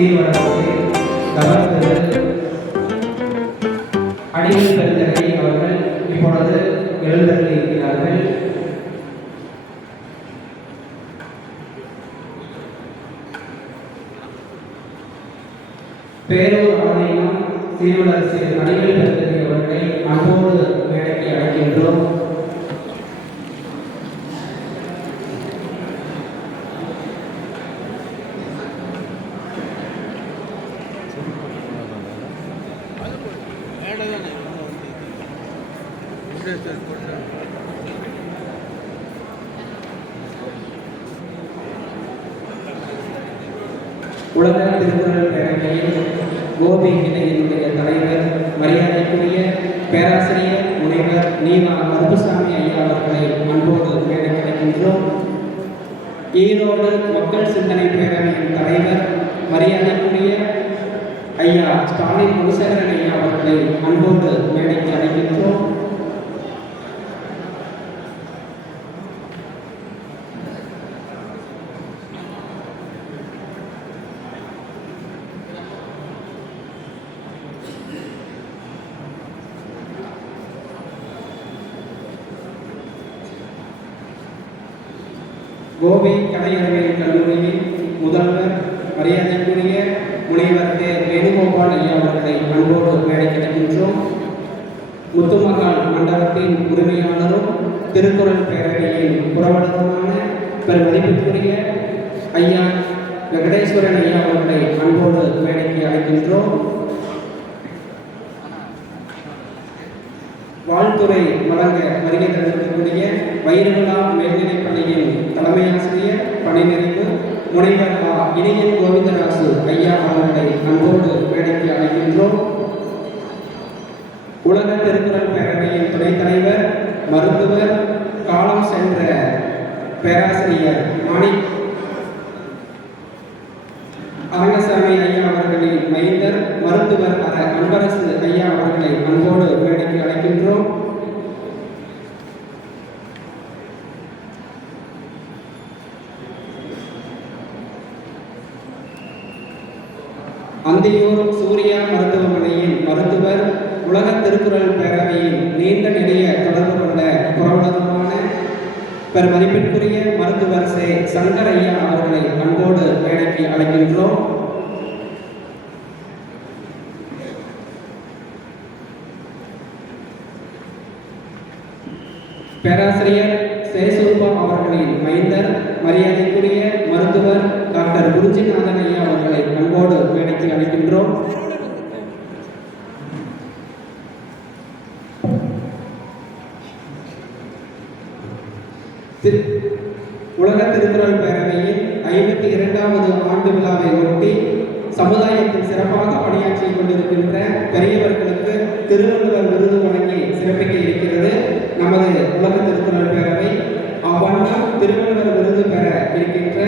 சீர்வரசு கவர்ந்து அடிகள் பெருந்தகை அவர்கள் இப்பொழுது எழுந்தருளி இருக்கிறார்கள். பேரூர் ஆணையம் சீர்வரசு அடிகள் பெருந்தகை அவர்களை அன்போடு மேடைக்கு அழைக்கின்றோம். உலக திருக்குறள் பேரவையில் கோபி கிளையினுடைய தலைவர் மரியாதைக்குரிய பேராசிரியர் முனைவர் நீவா கருப்புசாமி ஐயா அவர்களை அன்போடு மேடை கிடைக்கின்றோம். ஈரோடு மக்கள் சிந்தனை பேரவையின் தலைவர் மரியாதைக்குரிய ஐயா ஸ்டாலின் குலசேகரன் ஐயா அவர்களை அன்போடு மேடைக்கு அழைக்கின்றோம். கோபி கலை அறிவியல் கல்லூரியின் முதல்வர் மரியாதைக்குரிய முனைவர் வேணுகோபால் ஐயா அவர்களை அன்போடு மேடை கிடைக்கின்றோம். முத்துமகால் மண்டபத்தின் உரிமையாளரும் திருக்குறள் பேரவையின் புரவலருமான பெருமதிப்பிற்குரிய ஐயா வெங்கடேஸ்வரன் ஐயா அவர்களை அன்போடு மேடைக்கு அழைக்கின்றோம். வாழ்த்துறை வழங்க வருகை தந்திருக்கக்கூடிய வைரவிழா மேல்நிலைப் பள்ளியின் தலைமை ஆசிரியர் பணிநிறைவு முனைவர் இணையன் கோவிந்தராசு ஐயா அவர்களை அன்போடு மேடைக்கு அழைக்கின்றோம். உலக திருக்குறள் பேரவையின் துணைத் தலைவர் மருத்துவர் காலம் சென்ற பேராசிரியர் மாணிக் அரங்கசாமி ஐயா அவர்களின் மைந்தர் மருத்துவர் அன்பரசு ஐயா அவர்களை அன்போடு மேடைக்கு அழைக்கின்றோம். அந்தியூர் சூர்யா மருத்துவமனையின் மருத்துவர் உலக திருக்குறள் பேரவையின் நீண்ட நெடிய தொடர்பு கொண்ட புரவலருமான பெருமதிப்பிற்குரிய மருத்துவர் சங்கர் ஐயா அவர்களை அன்போடு மேடைக்கு அழைக்கின்றோம். பேராசிரியர் சேசுபா அவர்களின் மைந்தர் மரியாதைக்குரிய மருத்துவர் டாக்டர் குருஜிநாதன் ஐயா அவர்களை அன்போடு மேடைக்கு அழைக்கின்றோம். உலக திருக்குறள் பேரவையின் 52வது ஆண்டு விழாவை ஒட்டி சமுதாயத்தில் சிறப்பாக பணியாற்றிக் கொண்டிருக்கின்ற பெரியவர்களுக்கு திருவள்ளுவர் விருது வழங்கி சிறப்பிக்க இருக்கிறது நமது உலக திருக்குறள் பேரவை. அவ்வண்ணம் திருவள்ளுவர் விருது பெற இருக்கின்ற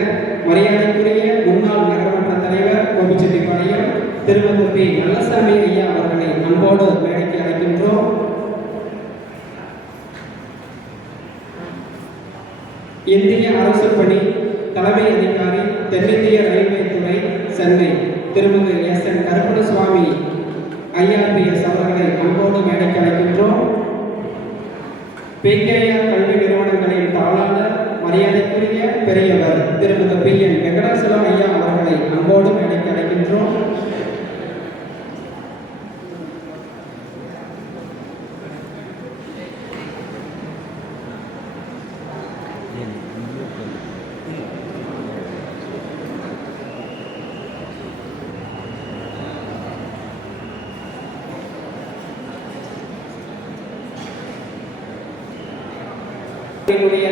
மரியாதைக்குரிய முன்னாள் நகரமன்ற தலைவர் கோபிச்செட்டிப்பாளையம் திருமதி பி நல்லசாமி ஐயா அவர்களை அன்போடு மேடைக்கு அழைக்கின்றோம். இந்திய அரசு பணி தலைமை அதிகாரி தென்னிந்திய ரயில்வே துறை சென்னை திருமதி எஸ்.என். கருப்பணசுவாமி IRPS அவர்களை அன்போடு மேடைக்கு அழைக்கின்றோம். PKR கல்வி நிறுவனங்களின் தாளாளர் மரியாதைக்குரிய பெரியவர் திருமதி P.N. வெங்கடாசலம் ஐயா அவர்களை அன்போடு மேடைக்கு அழைக்கின்றோம்.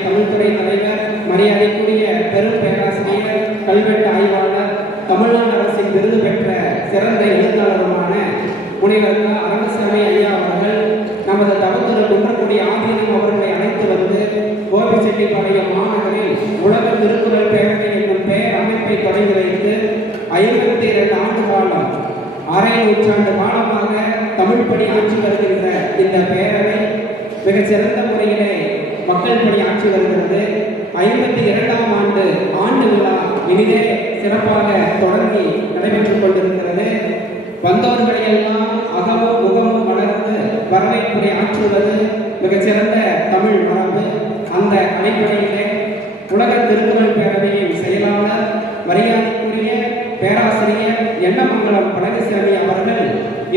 தமிழ்துறை தலைவர் மரியாதைக்குரிய பெரும் பேராசிரியர் கல்வெட்டு ஆய்வாளர் தமிழ்நாடு அரசின் விருது பெற்ற சிறந்த எழுத்தாளருமான முனைவர் அரங்கசாமி ஐயா அவர்கள் நமது தவத்திரு குன்றக்குடி ஆதீனம் அவர்களை அழைத்து வந்து கோபிச்செட்டிப்பாளையம் மாநகரில் உலக திருக்குறள் பேரவை என்னும் பெயர் அமைப்பை தொடங்கி வைத்து 52 ஆண்டு காலம் அரை நூற்றாண்டு காலமாக தமிழ் பணி ஆட்சி வருகின்ற இந்த பேரவை மிகச்சிறந்த முறையிலே மக்கள் பணி ஆட்சி வருகிறது. 52ஆம் ஆண்டு விழா இனிதே சிறப்பாக தொடங்கி நடைபெற்றுக் கொண்டிருக்கிறது. வந்தோர்களை எல்லாம் அகமும் முகமும் வளர்ந்து வரவேற்புரை ஆற்றுவது மிகச்சிறந்த தமிழ் மரபு. அந்த அடிப்படையிலே உலக திருக்குறள் பேரவையின் செயலாளர் மரியாதைக்குரிய பேராசிரியர் எண்ணமங்கலம் பழனிசாமி அவர்கள்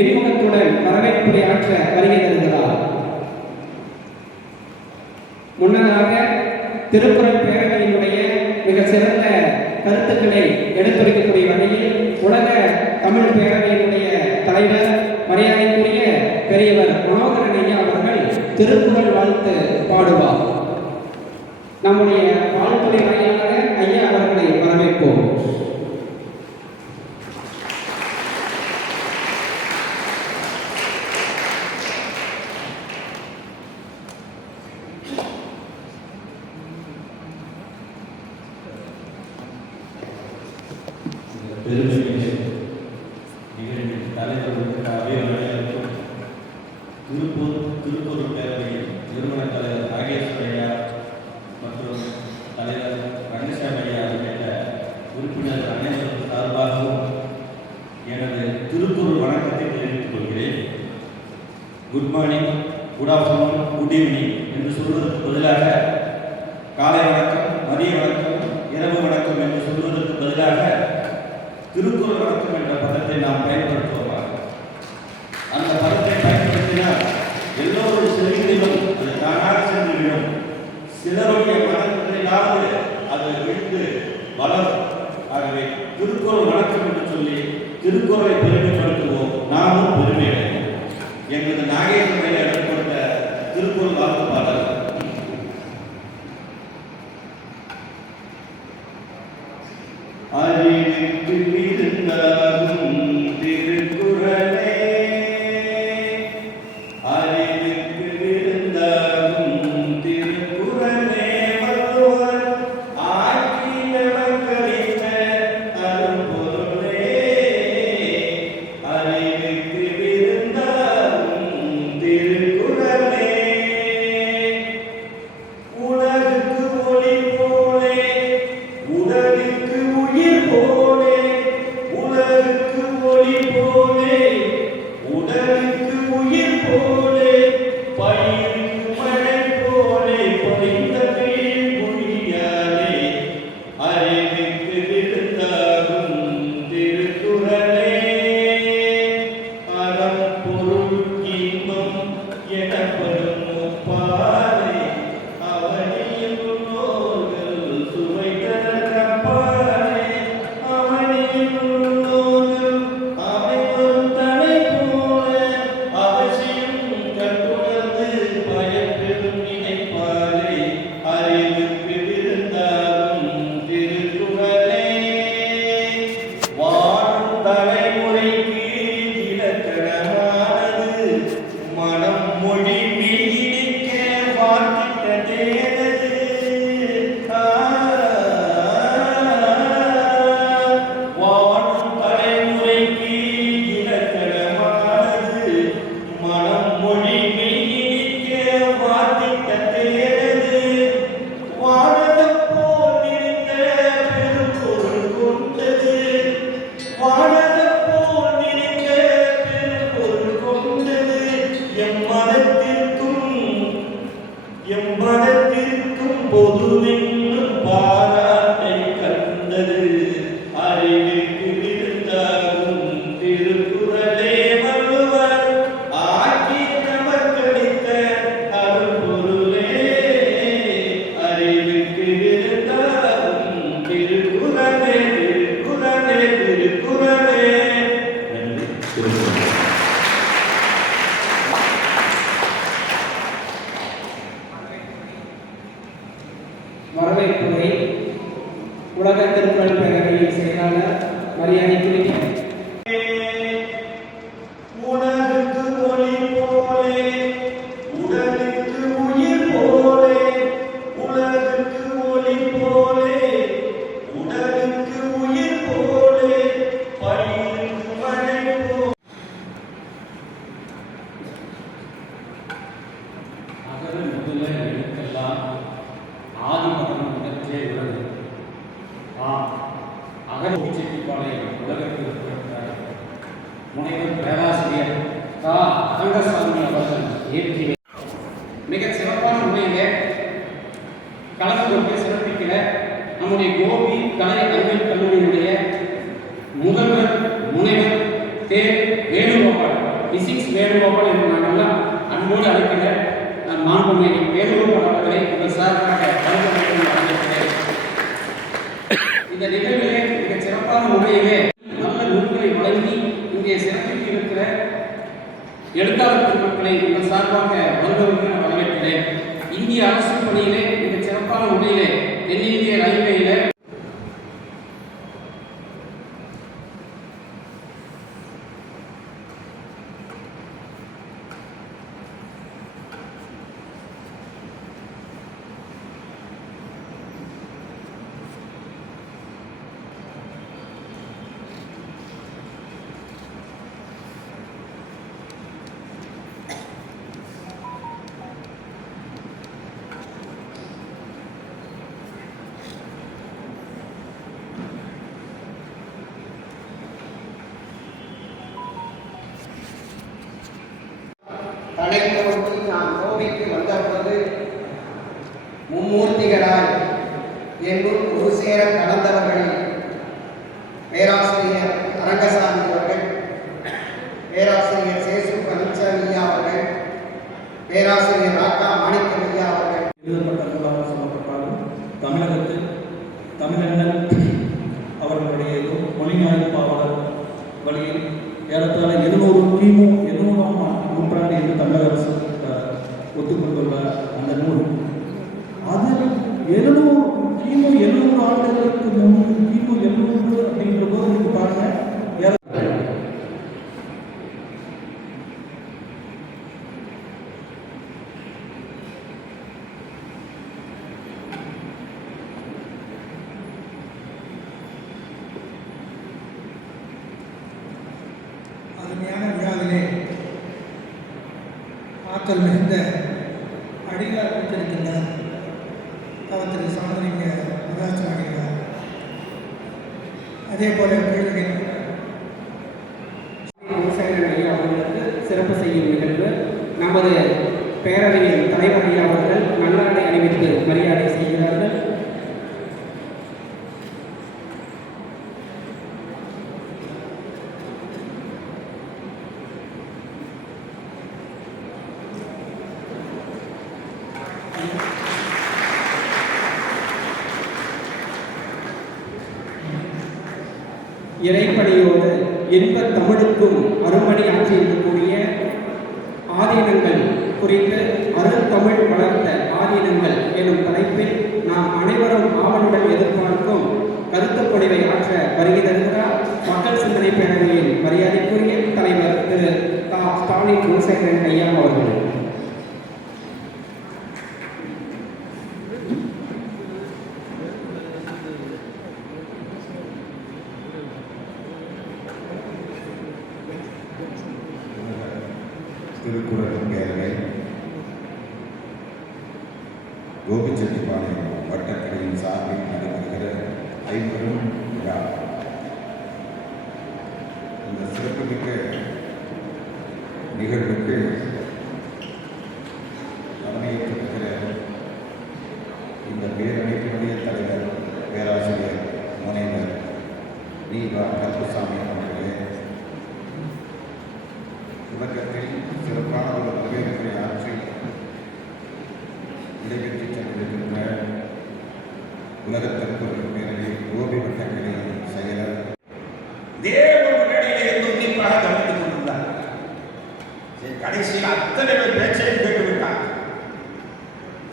இன்முகத்துடன் வரவேற்புரை ஆற்ற வருகை தருகிறார். முன்னதாக திருக்குறள் பேரவையினுடைய மிக சிறந்த கருத்துக்களை எடுத்துரைக்கக்கூடிய வகையில் உலக தமிழ் பேரவையினுடைய தலைவர் மரியாதைக்குரிய பெரியவர் மனோகரன் ஐயா அவர்கள் திருக்குறள் வாழ்த்து பாடுவார். நம்முடைய வாழ்த்துறை வாயிலாக ஐயா அவர்களை வரவேற்போம். பெருமையிலே நிகழ்வில் தலைவர் அவையாளர்களுக்கும் திருப்பூர் பேரவையின் நிறுவன தலைவர் நாகேஸ்வர ஐயா மற்றும் தலைவர் பழனிசாமி ஐயா உள்ளிட்ட உறுப்பினர் அனைவரும் சார்பாகவும் எனது திருக்குறள் வணக்கத்தை தெரிவித்துக் கொள்கிறேன். Good morning, good afternoon, good evening என்று சொல்வதற்கு பதிலாக காலை வணக்கம், மதிய வணக்கம், இரவு வணக்கம் என்று சொல்வதற்கு பதிலாக திருக்குறள் வணக்கம் என்ற பதத்தை நாம் பயன்படுத்துவோமாக. அந்த பதத்தை பயன்படுத்தினால் எல்லோருடைய செவிகளிலும் அது தானாக சென்று விடும். சிலருடைய மனங்களிலாவது அது விழுந்து வளரும். ஆகவே திருக்குறள் வணக்கம் என்று சொல்லி திருக்குறளை பெருமைப்படுத்துவோம், நாமும் பெருமை அடைவோம். எங்களது நாகேஸ்வரையில் எடுக்கப்பட்ட திருக்குறள் வாழ்த்து பாடல். அறிவிற்கு விருந்தாகும் திருக்குறளே, அறிவிற்கு விருந்தாகும் திருக்குறளே, வள்ளுவர் ஆக்கி நமக்களித்த அரும்பொருளே, அறிவிற்கு விருந்தாகும் திருக்குறளே. முனைவர் பேராசிரியர் கா. ரங்கசாமி அவர்கள் ஏற்றி மிக சிறப்பான முறையிலே கலந்து கொண்டு சிறப்பிக்கிற நம்முடைய கோபி கலை அறிவியல் கல்லூரியினுடைய முதல்வர் முனைவர் கே. வேணுகோபால், பிசிக்ஸ் வேணுகோபால் என்று நாங்கள்லாம் அன்போடு அழைக்கிற மாண்புமிகு வேணுகோபால் அவர்களை உங்கள் சார்பாக வரவேற்கிறேன். இந்த நிகழ்விலே மிக சிறப்பான முறையிலே நல்ல நூல்களை வழங்கி இங்கே சிறப்பிக்க இருக்கிற எழுத்தாளர் பெருமக்களை உங்கள் சார்பாக வருவதற்கு வரவேற்கிறேன். இந்திய அரசு பணியிலே மிக சிறப்பான முறையிலே தென்னிந்திய ரயில்வேயில தடைத்தோட்டி நான் கோபிக்கு வந்தபோது மும்மூர்த்திகளாய் என்னுள் ஒரு சேர கலந்தவர்களில் பேராசிரியர் அரங்கசாமி அவர்கள், பேராசிரியர் சேசு பழனிசாமி அவர்கள், பேராசிரியர் ராக்கா மாணிக்கம் ஐயா அவர்கள். எழுதப்பட்ட நூலாக சொல்லப்பட்டாலும் தமிழகத்தில் தமிழர்கள் அவர்களுடைய மொழிஞாயிற்பாளர் வழியில் ஏறத்தாழ 700 கிமு 700ஆம் நூற்றாண்டு என்று தமிழக அரசு ஒத்துக்கொண்டுள்ள அந்த நூல் அது 700 கிமு 700 ஆண்டுகளுக்கு முன் கிமு 700 அப்படின்ற போது நீங்க பாருங்க. அருமையான விழாவிலே ஆற்றல் மிகுந்த அடிகளார் பெற்றிருக்கின்றார் திரு சாந்தலிங்க மகாராஜன் அடிகளார். அதே போல கேள்விகள் ஐயா அவர்களுக்கு சிறப்பு செய்யும் நிகழ்வு நமது பேரவையின் தலைவர் ஐயா அவர்கள் நல்லாடை அணிவித்து மரியாதை செய்கிறார்கள். இறைப்பணியோடு இன்பத் தமிழுக்கும் அருமணி ஆற்றியிருக்கக்கூடிய ஆதீனங்கள் குறித்து அருந்தமிழ் வளர்த்த ஆதீனங்கள் எனும் தலைப்பில் நாம் அனைவரும் ஆவலுடன் எதிர்பார்க்கும் கருத்துப் பொழிவை ஆற்ற வருகை தருகிறார் மக்கள் சிந்தனை பேரவையின் மரியாதைக்குரிய தலைவர் திரு ஸ்டாலின் குணசேகரன் ஐயா அவர்கள். திருக்குறள் பேரவை கோபிச்செட்டிப்பாளையம் வட்டக்கடையின் சார்பில் நடைபெறுகிற ஐம்பெரும் விழா. இந்த சிறப்புமிக்க நிகழ்வுக்கு தலைமையேற்றிருக்கிற இந்த பேரவையினுடைய தலைவர் பேராசிரியர் முனைவர் வி.வா. கருப்பசாமி அவர்களே, தொடக்கத்தில் சிறப்பான ஒரு வரவேற்பை ஆற்றி இடைபெற்று சென்றிருக்கின்ற உலகத் திருக்குறள் பேரவை கோபி வட்டக்கலையின் செயலர் இதே ஒரு மேடையில் இருந்து உன்னிப்பாக கவனித்துக் கொண்டிருந்தார். கடைசியில் அத்தனை பேர் பேச்சையும் கேட்டுவிட்டார்.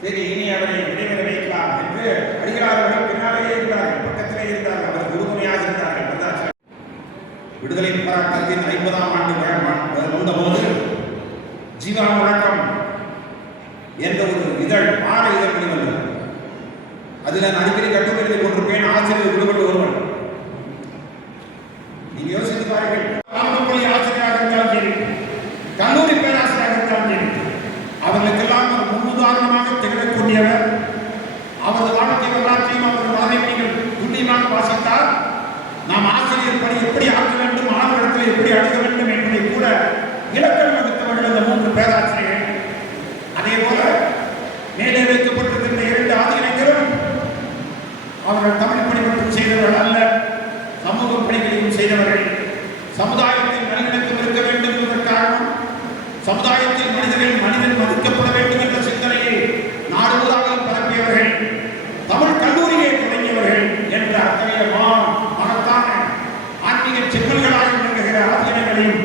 சரி, இனி அவரை விடைபெற வைக்கலாம் என்று அடிகளார்கள் பின்னாலேயே இருந்தார்கள், பக்கத்திலே இருந்தார்கள், அவர் உறுதுணையாக இருந்தார்கள். விடுதலை போராட்டத்தின் 50ஆம் ஆண்டு வந்தபோது ஜீவா முழக்கம் என்ற ஒரு இதழ் மாத இதழ் வெளிவந்தது. அதில் நான் அடிக்கடி கட்டுரைகளை கொண்டிருப்பேன். ஆசிரியர் விடுபட்டு ஒருவன். நீங்க யோசித்து பாருங்கள். பள்ளி ஆசிரியராக இருந்தாலும் சரி, கல்லூரி பேராசிரியராக இருந்தாலும் சரி, அவர்களுக்கெல்லாம் ஒரு முன்னுதாரணமாக திகழக்கூடியவர். அவரது வாழ்க்கை வரலாற்றையும் அவரது வாதைகள் துல்லியமாக வாசித்தால் நாம் ஆசிரியர் பணி எப்படி ஆக்க வேண்டும், மாணவர்களை எப்படி அணுக வேண்டும் என்று பேசியவர்கள் சமுதாயத்தில் நல்லிணக்கம் இருக்க வேண்டும் என்பதற்காகவும் சமுதாயத்தில் மனிதன் மதிக்கப்பட வேண்டும் என்ற சிந்தனையை நாடு முழுவதும் பரப்பியவர்கள், தமிழ் கல்லூரியை தொடங்கியவர்கள் என்ற அத்தகைய மகத்தான ஆன்மீக செம்மல்களாக விளங்குகிற ஆசிரியர்களையும்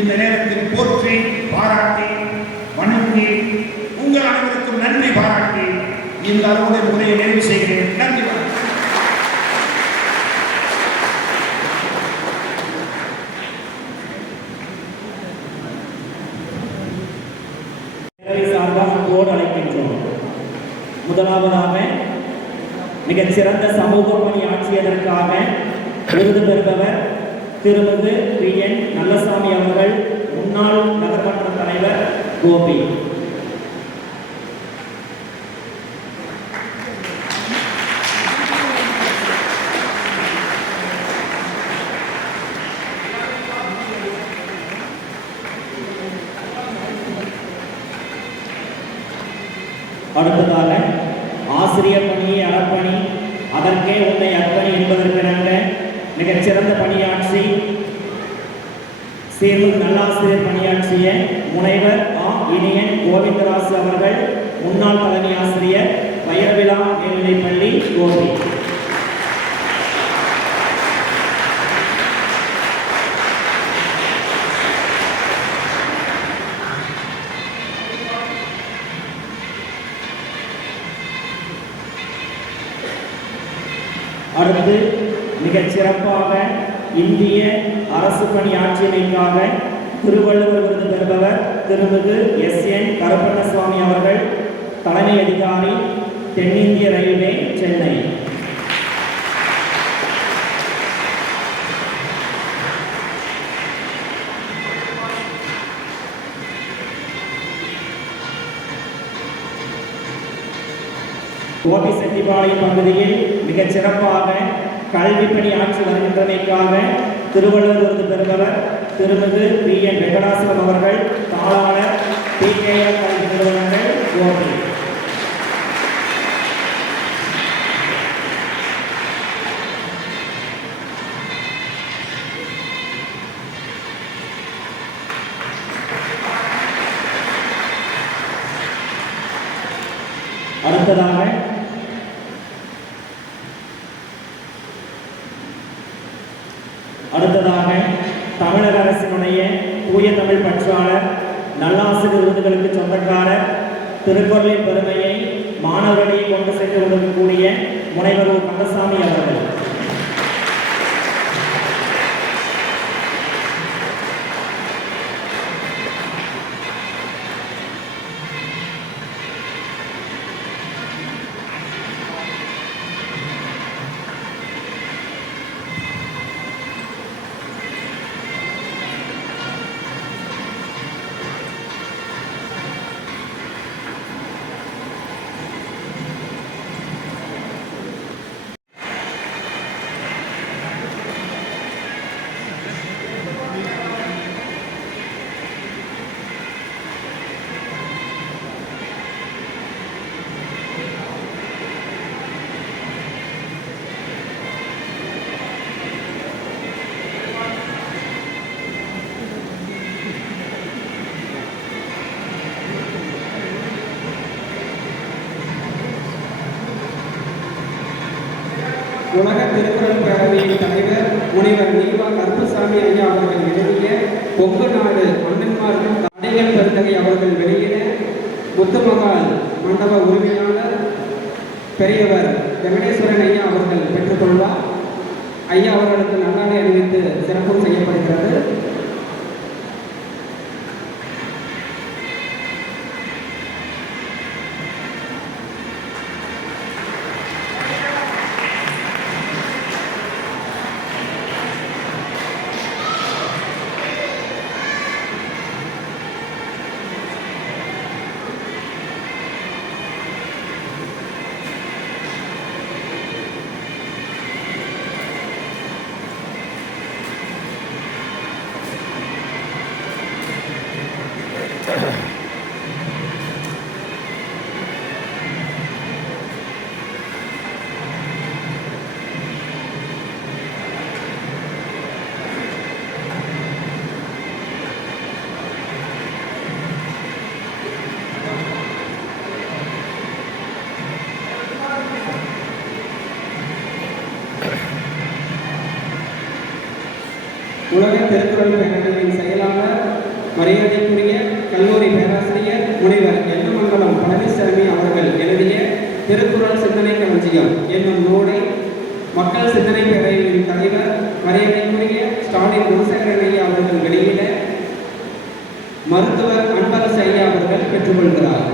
இந்த நேரத்தில் போற்றி பாராட்டி வணங்கி உங்கள் அனைவருக்கும் நன்றி பாராட்டி இந்த அளவுடைய உரையை நிறைவு செய்கிறேன். நன்றி. சார்பாக அழைக்கின்றோம். முதலாவதாக மிகச்சிறந்த சமூக பணி ஆற்றியதற்காக விருது பெறுபவர் திருமிகு PN நல்லசாமி அவர்கள், முன்னாள் நகர்மன்ற தலைவர் கோபி. அடுத்ததாக ஆசிரியர் பணியை அர்ப்பணி, அதற்கே உன்னை அர்ப்பணி என்பதற்கிணங்க மிகச்சிறந்த பணியாற்றி சீர்மிகு நல்லாசிரியர் பணியாற்றிய முனைவர் இனியன் கோவிந்தராசு அவர்கள், முன்னாள் தலைமை ஆசிரியர் வயர்விழா மேல்நிலைப்பள்ளி கோபி. அடுத்து மிகச் சிறப்பாக இந்திய அரசு பணி ஆட்சியமைக்காக திருவள்ளுவர் விருது பெறுபவர் திருமிகு SN கருப்பண்ணசுவாமி அவர்கள், தலைமை அதிகாரி, தென்னிந்திய ரயில்வே, சென்னை. கோபிச்செட்டிப்பாளையம் பகுதியில் மிகச் சிறப்பாக கல்வி பணி ஆட்சி வருகின்றமைக்காக திருவள்ளுவர் விருது பெறுபவர் திருமிகு PN வெங்கடாசலம் அவர்கள், தாளாளர், PKR கல்வி நிறுவனங்கள், கோபி. அடுத்ததாக தமிழக அரசினுடைய தூய தமிழ் பற்றாளர், நல்லாசிரியர் விருதுகளுக்கு சொந்தக்காரர், திருக்குறளின் பெருமையை மாணவர்களிடையே கொண்டு சென்று கொண்டிருக்கக்கூடிய முனைவர் கந்தசாமி அவர்கள். உலக திருக்குறள் பேரவையின் தலைவர் முனைவர் நீவா கருப்பசாமி ஐயா அவர்கள் எழுதிய பொங்கு நாடு மன்னன்மார்கள் தடைகள் பெருந்தகை அவர்கள் வெளியிட முத்துமகால் மண்டப உரிமையாளர் பெரியவர் வெங்கடேஸ்வரன் ஐயா அவர்கள் பெற்றுக்கொள்வார். ஐயா அவர்களுக்கு நல்லாடை அணிவித்து சிறப்பும் செய்யப்படுகிறது. மருத்துவர் அன்பரசு ஐயா அவர்கள் பெற்றுக்கொள்கிறார்.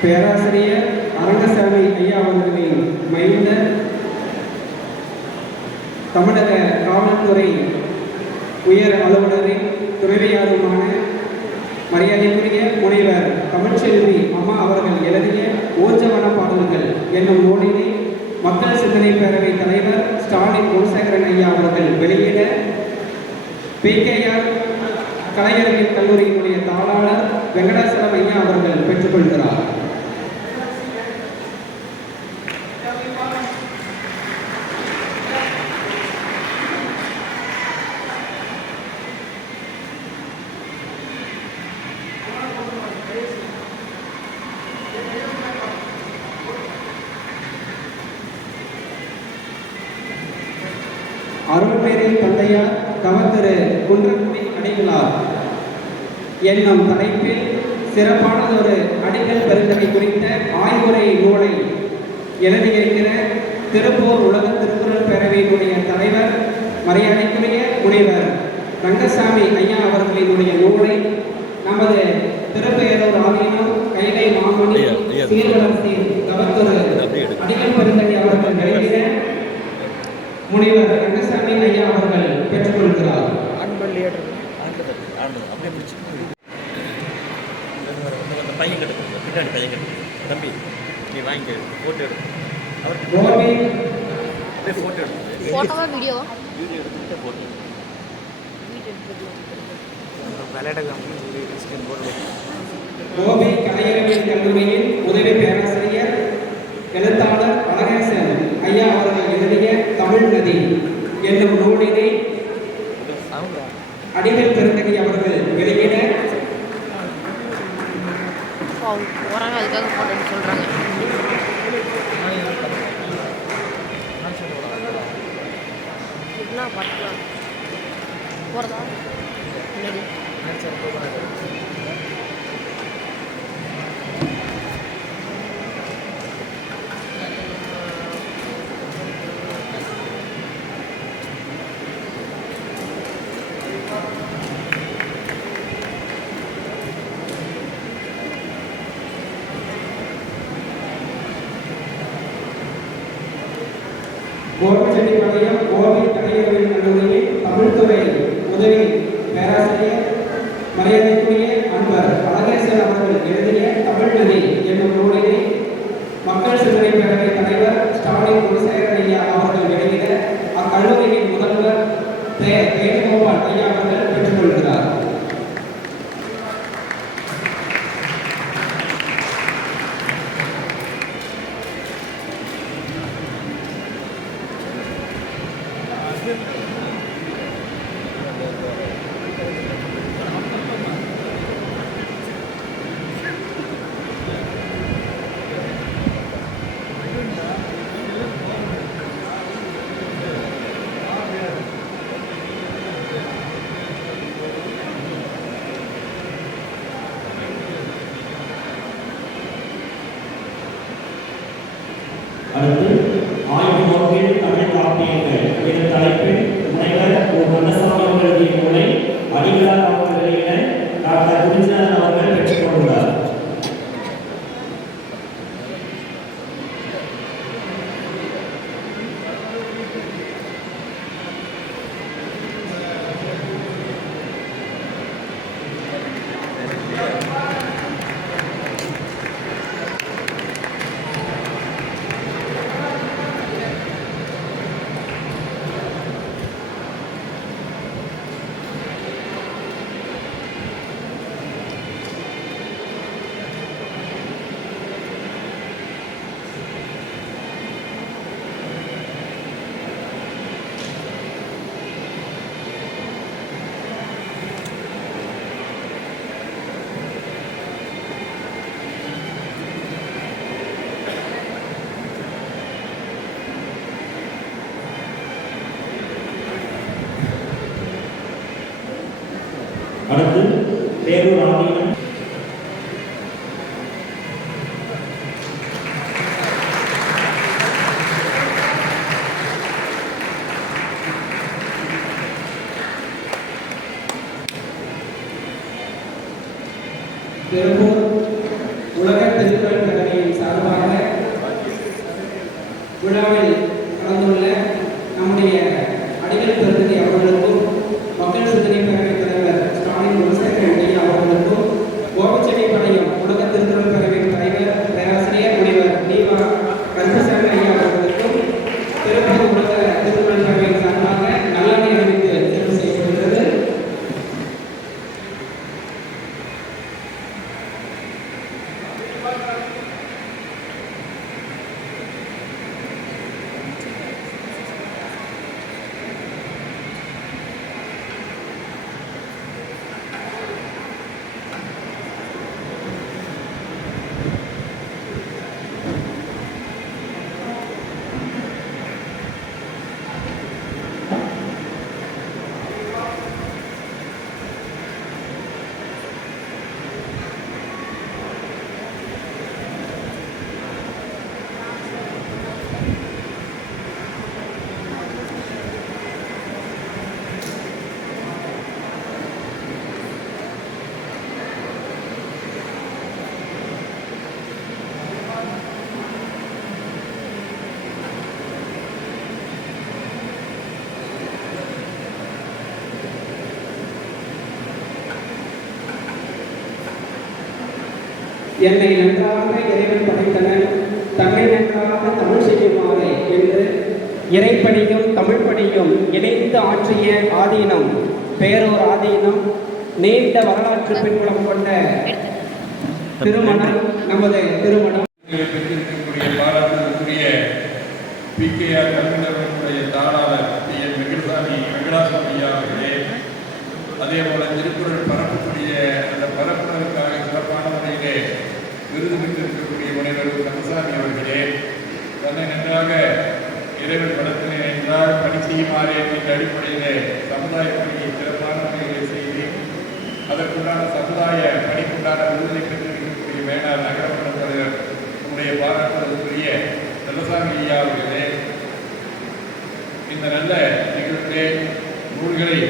பேராசிரியர் அரங்கசாமி ஐயா அவர்களின் மைந்தர் தமிழக காவல்துறை உயர் அலுவலரின் துணைவியாருமான மரியாதைக்குரிய முனைவர் தமிழ்ச்செல்வி அம்மா அவர்கள் எழுதிய ஊர்ஜவன பாடல்கள் என்னும் நூலினை மக்கள் சிந்தனை பேரவை தலைவர் ஸ்டாலின் குணசேகரன் ஐயா அவர்கள் வெளியிட பிகேஆர் கலைஞர்கள் கல்லூரியினுடைய தாளாளர் வெங்கடாசலம் ஐயா அவர்கள் பெற்றுக்கொள்கிறார். அருள்பேரில் தந்தையார் தவத்திரு குன்றக்குடி அடிகளார் என்னும் தலைப்பில் சிறப்பானதொரு அடிகள் பெருந்தகை குறித்த ஆய்வுரை நூலை எழுதியிருக்கிற திருப்பூர் உலக திருக்குறள் பேரவையினுடைய தலைவர் மரியாதைக்குரிய முனைவர் ரங்கசாமி ஐயா அவர்களினுடைய நூலை நமது திருப்பேரூர் ஆதீனம் கைலை மாமணி சீர்வளர்ச்சி தவத்திரு அடிகள் பெருந்தகை அவர்கள் எழுதின முனைவர் ரங்கசாமி ஐயா அவர்கள் பெற்றுக்கொள்கிறார். பையன் கிட்ட பின்னாடி பையன் கிட்ட தம்பி நீ வாங்கிக்க போட்டோ எடு அவருக்கு போட்டோ எடு போட்டோவா வீடியோ எடுத்துட்டு போட்டோ கோவை கலையரங்கியல் கல்லூரியின் உதவி பேராசிரியர் எழுத்தாளர் அழகேசன் ஐயா அவர்கள் எழுதிய தமிழ் நதி என்னும் நூலினை அடிகள் பெருந்தகை அவர்கள் வெளியிட போறாங்க, அதுக்காக போட்டோன்னு சொல்றாங்க. என்ன பார்த்துக்கலாம் போறதா முன்னாடி கோபிச்செட்டிப்பாளையம் கோவை கலையரங்கியல் கல்லூரியின் தமிழ்துறை உதவி பேராசிரியர் மரியாதைக்குரிய அன்பர் அழகேசன் அவர்கள் எழுதிய தமிழ் நதி என்னும் நூலினை மக்கள் சிந்தனை பேரவை தலைவர் ஸ்டாலின் குணசேகரன் ஐயா அவர்கள் வெளியிட அக்கல்லூரியின் முதல்வர் வேணுகோபால் ஐயா அவர்கள் பெற்றுக்கொள்கிறார். அடுத்து ஆய்வு நோக்கில் தமிழ் காப்பியங்கள் என்ற தலைப்பில் முனைவர் ரங்கசாமி அவர்கள் எழுதிய நூலை அடிகளார் அவர்கள் வெளியிட டாக்டர் குருஜிநாதன் அவர்கள் பெற்றுக்கொண்டுள்ளார். பேரூர் ஆதீனம் பெரும்பூர் உலக திருக்குறள் பேரவையின் சார்பாக விழாவில் கலந்துள்ள நம்முடைய அடிகள் பிரதிநிதி அவர்களுக்கும் மக்கள் சிந்தனை பேரவை தலைவர் ஸ்டாலின் குலசேகரன் ஐயா அவர்களுக்கும் கோபிச்செட்டிப்பாளையம் உலக திருக்குறள் பேரவையின் தலைவர் பேராசிரியர் முனைவர் தீபா கருப்பசாமி ஐயா அவர்களுக்கும் பெரும்பூர் உலக திருக்குறள் பேரவையின் சார்பாக நல்லெண்ணெய் அறிவித்து தேர்வு செய்யப்படுகிறது. என்னை நன்றாக இறைவன் படைத்தனர், தன்னை நன்றாக தமிழ் செய்யுமாறு என்று இறைப்பணியும் தமிழ் பணியும் இணைந்து ஆற்றிய ஆதீனம் பேரூர் ஆதீனம் நீண்ட வரலாற்று பின்புலம் கொண்ட திருமணம் நமது திருமணம். பெற்றிருக்கக்கூடிய பாராட்டுக்குரிய பிகேஆர் கல்விநிறுவனத்துடைய தாளாளர் PN வெங்கடாசாமி ஐயா அவர்களே, அதே போல திருக்குறள் பரப்பக்கூடிய அந்த பரப்புவதற்காக சிறப்பான முறையிலே விருது பெற்றிருக்கக்கூடிய முனைவர் கந்தசாமி அவர்களே, தன்னை நன்றாக இறைவன் படத்தினை என்றால் பணி செய்யுமாறு என்கின்ற அடிப்படையிலே சமுதாய பணியை சிறப்பான முறையிலே செய்து அதற்குண்டான சமுதாய பணிக்குண்டான விருதை பெற்றிருக்கக்கூடிய மேலாள் நகரமன்ற தலைவர் நம்முடைய பாராட்டுவதற்குரிய கந்தசாமி ஐயா அவர்களே, இந்த நல்ல நிகழ்விலே நூல்களை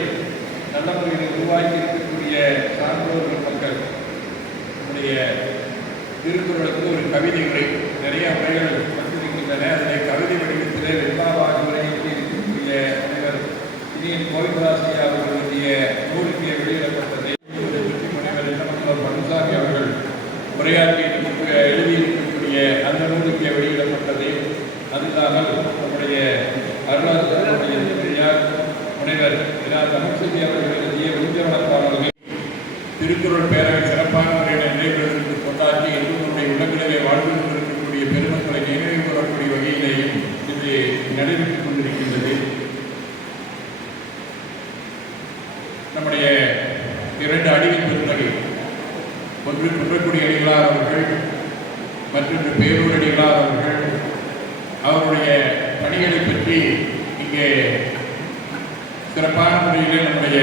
நல்ல முறையில் உருவாக்கி இருக்கக்கூடிய சான்றோர்கள் மக்கள் நம்முடைய திருக்குறளுக்கு ஒரு கவிதை உரை நிறைய உரைகள் வந்திருக்கின்றன. அதனை கவிதை வடிவத்திலே வெள்ளாவாக உரையிட்டு இருக்கக்கூடிய முனைவர் இனியன் கோவிந்தராஜையா அவர்களுடைய நூலுக்கு வெளியிடப்பட்டதை முனைவர் பழனிசாமி அவர்கள் உரையாற்றி எழுதியிருக்கக்கூடிய அந்த நூலுக்கு வெளியிடப்பட்டதை அதுல்லாமல் நம்முடைய அருளாளர்களுடைய பெரியார் முனைவர் தமிழ்ச்செல்வி அவர்கள் எழுதிய விருந்தினப்பாளர்கள் திருக்குறள் பேரவை சிறப்பான முறையில் நிறைவேறுவதற்கு கொண்டாடி எல்லோருடைய உள்ளங்களிலே வாழ்ந்து கொண்டிருக்கக்கூடிய பெருமக்களை நினைவு கூறக்கூடிய வகையிலேயும் இது நடைபெற்றுக் கொண்டிருக்கின்றது. நம்முடைய இரண்டு அடிகள் பெருந்தகை, ஒன்று குன்றக்குடி அடிகளார் அவர்கள், மற்றொன்று பேரூர் அடிகளார் அவர்கள் அவருடைய பணிகளை பற்றி இங்கே சிறப்பான முறையிலே நம்முடைய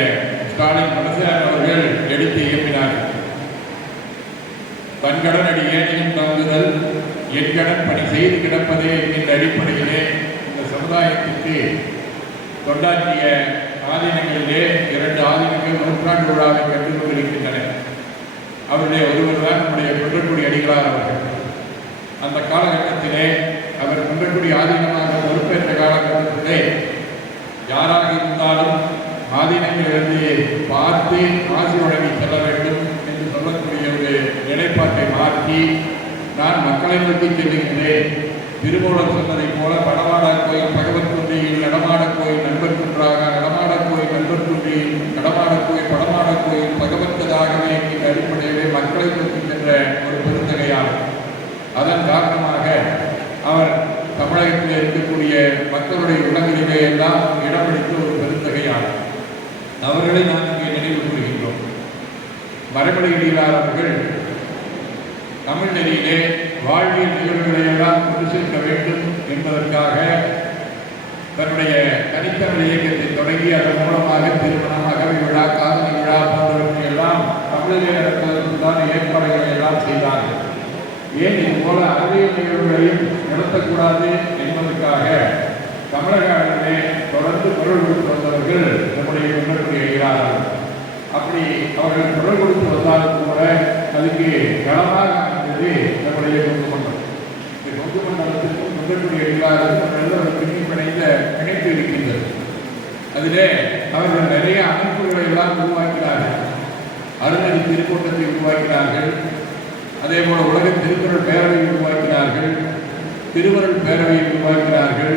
ஸ்டாலின் குலசேகரன் அவர்கள் எடுத்து இயம்பினார்கள். தன்கடன் அடி ஏனையும் தாங்குதல் என்கடன் பணி செய்து கிடப்பதே என்கின்ற அடிப்படையிலே இந்த சமுதாயத்திற்கு கொண்டாற்றிய ஆதீனங்களிலே இரண்டு ஆதீனங்கள் நூற்றாண்டு விழாவை கண்டு கொண்டிருக்கின்றன. அவருடைய ஒருவர் தான் நம்முடைய குன்றக்குடி அடிகளார் அவர்கள். அந்த காலகட்டத்திலே அவர் குன்றக்குடி ஆதீனமாக பொறுப்பேற்ற காலகட்டத்திலே யாராக இருந்தாலும் ஆதீனங்களிலிருந்து பார்த்து ஆசி வழங்கி செல்ல வேண்டும் என்று சொல்லக்கூடிய ஒரு நிலைப்பாட்டை மாற்றி நான் மக்களை நோக்கி செல்லுகின்றேன். திருமூலர் சொன்னதைப் போல படமாட கோயில் பகவத் குன்றியில் நடமாட கோயில் நண்பர் குன்றாக நடமாட கோயில் நண்பர் குன்றியில் நடமாட கோயில் படமாட கோயில் பகவத்ததாகவே என்கின்ற அடிப்படையிலே மக்களை நோக்கி சென்ற ஒரு பெருந்தகையாளர். அதன் காரணமாக அவர் தமிழகத்தில் இருக்கக்கூடிய மக்களுடைய உள்ளங்களிலே எல்லாம் இடம் பிடித்த ஒரு பெருந்தகையாளர். அவர்களை நாம் இங்கே நினைவு கூறுகின்றோம். மறைமலை அடிகளார் அவர்கள் தமிழ் நெறியிலே வாழ்வியல் நிகழ்வுகளை எல்லாம் கொண்டு சேர்க்க வேண்டும் என்பதற்காக தன்னுடைய தனித்தமிழ் இயக்கத்தை தொடங்கி அதன் மூலமாக திருமணம், அகவை விழா, காதலி விழா போன்றவற்றை எல்லாம் தமிழிலே நடப்பதற்குண்டான ஏற்பாடுகளை எல்லாம் செய்தார்கள். ஏன் இது போல அறிவியல் நிகழ்வுகளையும் நடத்தக்கூடாது என்பதற்காக தமிழக அளவிலே தொடர்ந்து குரல் கொடுத்து வந்தவர்கள் நம்முடைய முன்னேற்றி எழுகிறார்கள். அப்படி அவர்கள் குரல் கொடுத்து வந்தாலும் கூட அதுக்கு களமாக அமைந்தது நம்முடைய கொங்கு மண்டலம். இந்த கொங்கு மண்டலத்திற்கும் முன்னேற்றி எழுகிறார்கள் பிணைந்த பிணைப்பு இருக்கின்றது. அதிலே அவர்கள் நிறைய அமைப்புகளை எல்லாம் உருவாக்கினார்கள். அருணதி திருக்கூட்டத்தை உருவாக்கினார்கள். அதே போல உலக திருக்குறள் பேரவையை உருவாக்கினார்கள். திருவருள் பேரவையை உருவாக்கினார்கள்.